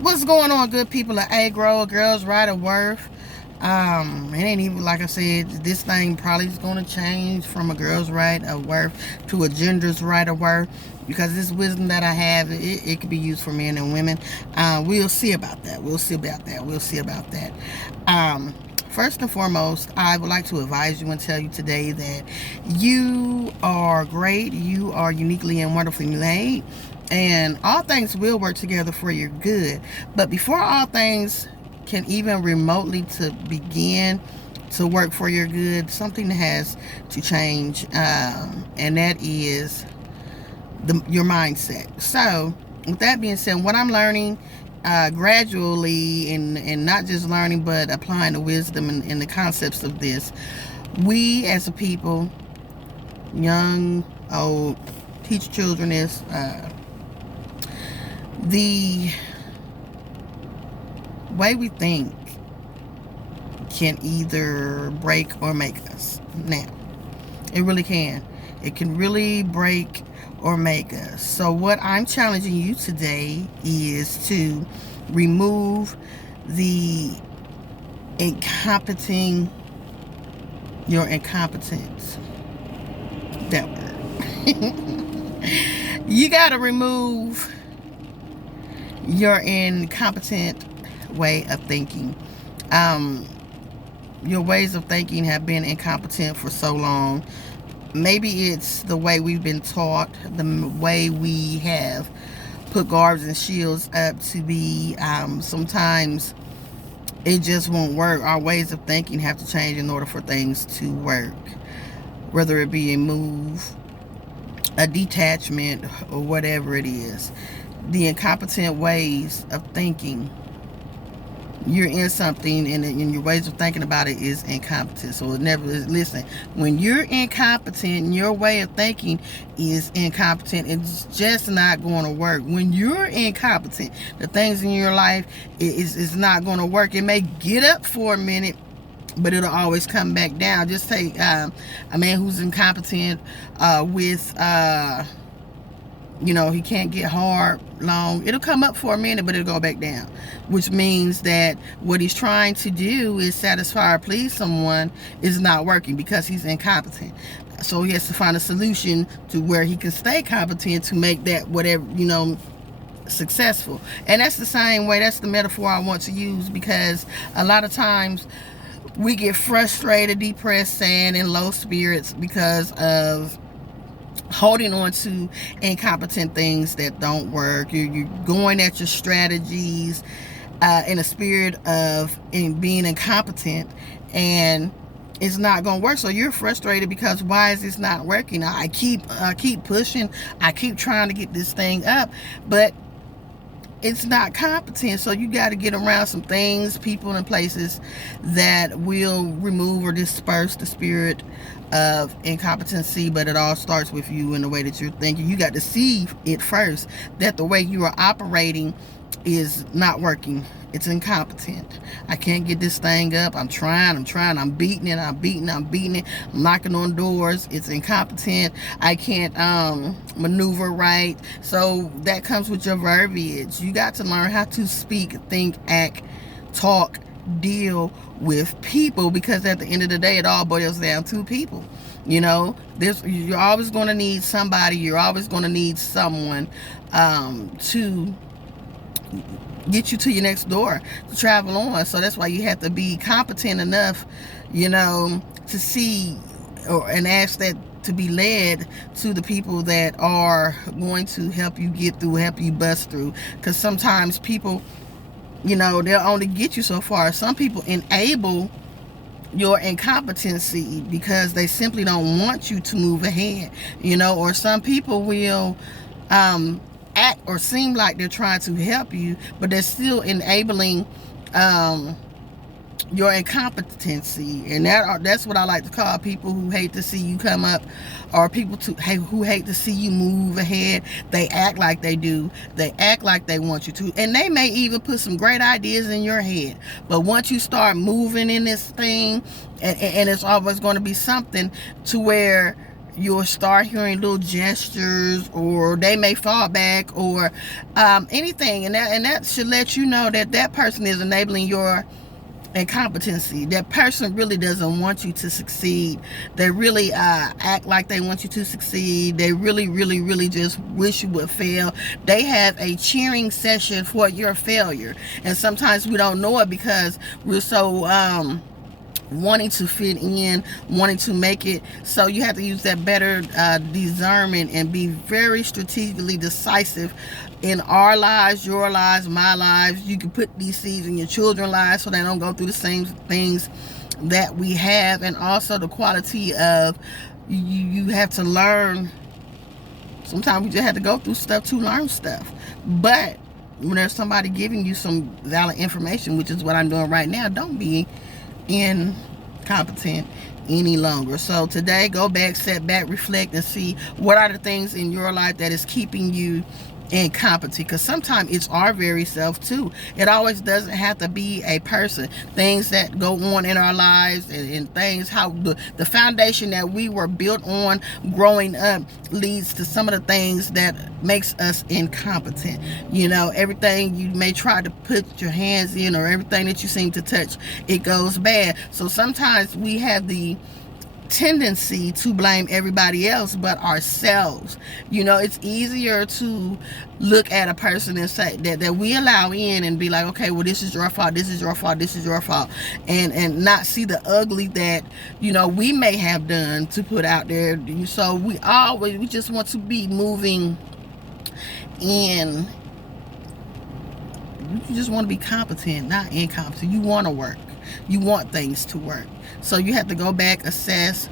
What's going on, good people of AGROW, Girls Right of Worth? It ain't even, like I said, this thing probably is going to change from a girl's right of worth to a gender's right of worth, because this wisdom that I have, it could be used for men and women. We'll see about that. We'll see about that. We'll see about that. First and foremost, I would like to advise you and tell you today that you are great. You are uniquely and wonderfully made, and all things will work together for your good. But before all things can even remotely to begin to work for your good, something has to change, and that is your mindset. So with that being said, what I'm learning gradually, and not just learning but applying the wisdom and the concepts of this, we as a people, young, old, teach children this, the way we think can either break or make us. Now, it really can. It can really break or make us. So what I'm challenging you today is to remove the your incompetence. That word. You got to remove your incompetent way of thinking. Your ways of thinking have been incompetent for so long. Maybe it's the way we've been taught, the way we have put guards and shields up to be. Sometimes it just won't work. Our ways of thinking have to change in order for things to work, whether it be a move, a detachment, or whatever it is. The incompetent ways of thinking, you're in something, and your ways of thinking about it is incompetent. So it never is. Listen, when you're incompetent and your way of thinking is incompetent, it's just not going to work. When you're incompetent, the things in your life is not going to work. It may get up for a minute, but it'll always come back down. Just take a man who's incompetent with he can't get hard long. It'll come up for a minute, but it'll go back down, which means that what he's trying to do is satisfy or please someone is not working because he's incompetent. So he has to find a solution to where he can stay competent to make that whatever, successful. And that's the same way, that's the metaphor I want to use, because a lot of times we get frustrated, depressed, sad, and low spirits because of holding on to incompetent things that don't work. You're going at your strategies in a spirit of being incompetent, and it's not going to work. So you're frustrated because why is this not working? I keep pushing. I keep trying to get this thing up, but it's not competent. So you got to get around some things, people, and places that will remove or disperse the spirit of incompetency. But it all starts with you and the way that you're thinking. You got to see it first, that the way you are operating is not working. It's incompetent. I can't get this thing up. I'm trying. I'm beating it. I'm beating it. I'm knocking on doors. It's incompetent. I can't maneuver right. So that comes with your verbiage. You got to learn how to speak, think, act, talk, deal with people, because at the end of the day, it all boils down to people. You're always going to need somebody. You're always going to need someone to get you to your next door to travel on. So that's why you have to be competent enough, to see and ask that to be led to the people that are going to help you get through, help you bust through. Because sometimes people, they'll only get you so far. Some people enable your incompetency because they simply don't want you to move ahead, or some people will act or seem like they're trying to help you, but they're still enabling your incompetency. And that's what I like to call people who hate to see you come up, or people who hate to see you move ahead. They act like they do. They act like they want you to, and they may even put some great ideas in your head, but once you start moving in this thing, and it's always going to be something to where you'll start hearing little gestures, or they may fall back, or anything, and that should let you know that that person is enabling your incompetency. That person really doesn't want you to succeed. They really act like they want you to succeed. They really just wish you would fail. They have a cheering session for your failure, and sometimes we don't know it because we're so wanting to fit in, wanting to make it. So you have to use that better discernment and be very strategically decisive in our lives, your lives, my lives. You can put these seeds in your children's lives so they don't go through the same things that we have. And also the quality of you have to learn. Sometimes we just have to go through stuff to learn stuff. But when there's somebody giving you some valid information, which is what I'm doing right now, don't be incompetent any longer. So today, go back, sit back, reflect, and see what are the things in your life that is keeping you incompetent, because sometimes it's our very self too. It always doesn't have to be a person. Things that go on in our lives, and things, how the foundation that we were built on growing up leads to some of the things that makes us incompetent. You know, everything you may try to put your hands in, or everything that you seem to touch, it goes bad. So sometimes we have the tendency to blame everybody else but ourselves. You know, it's easier to look at a person and say that we allow in and be like, okay, well, this is your fault, this is your fault, this is your fault, and not see the ugly that, you know, we may have done to put out there. So we just want to be moving in. You just want to be competent, not incompetent. You want to work. You want things to work. So you have to go back, assess,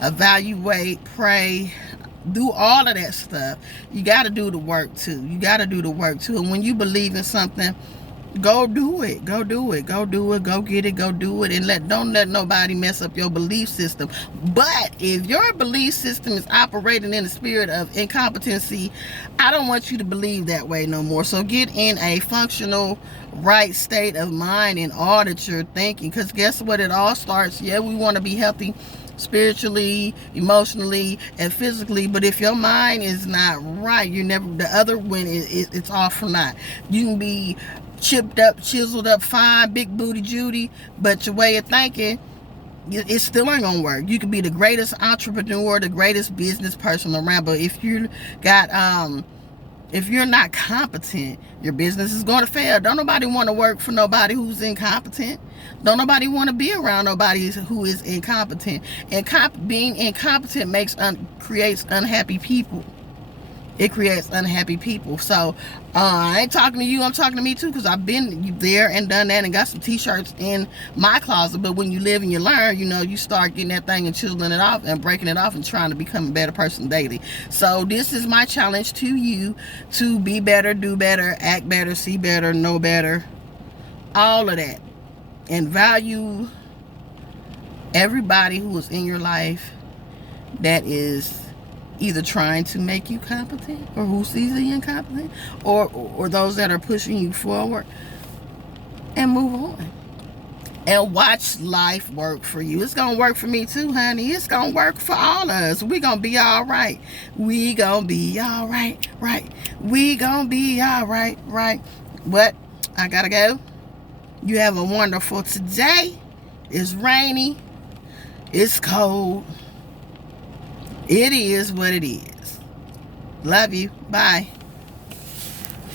evaluate, pray, do all of that stuff. You got to do the work too. You got to do the work too. And when you believe in something, go do it. Go do it. Go do it. Go get it. Go do it. And don't let nobody mess up your belief system. But if your belief system is operating in the spirit of incompetency, I don't want you to believe that way no more. So get in a functional, right state of mind and audit your thinking. Because guess what? It all starts. Yeah, we want to be healthy spiritually, emotionally, and physically, but if your mind is not right, you're never, the other one it's all for naught. You can be chipped up, chiseled up, fine, big booty Judy, but your way of thinking, it still ain't gonna work. You could be the greatest entrepreneur, the greatest business person around, but if you got if you're not competent, your business is going to fail. Don't nobody want to work for nobody who's incompetent. Don't nobody want to be around nobody who is incompetent. And being incompetent creates unhappy people. It creates unhappy people. So I ain't talking to you, I'm talking to me too, because I've been there and done that and got some t-shirts in my closet. But when you live and you learn, you know, you start getting that thing and chiseling it off and breaking it off and trying to become a better person daily. So this is my challenge to you, to be better, do better, act better, see better, know better, all of that. And value everybody who is in your life that is either trying to make you competent, or who sees you incompetent, or those that are pushing you forward, and move on. And watch life work for you. It's gonna work for me too, honey. It's gonna work for all of us. We gonna be all right. We gonna be all right, right. We gonna be all right, right. But I gotta go. You have a wonderful today. It's rainy. It's cold. It is what it is. Love you. Bye.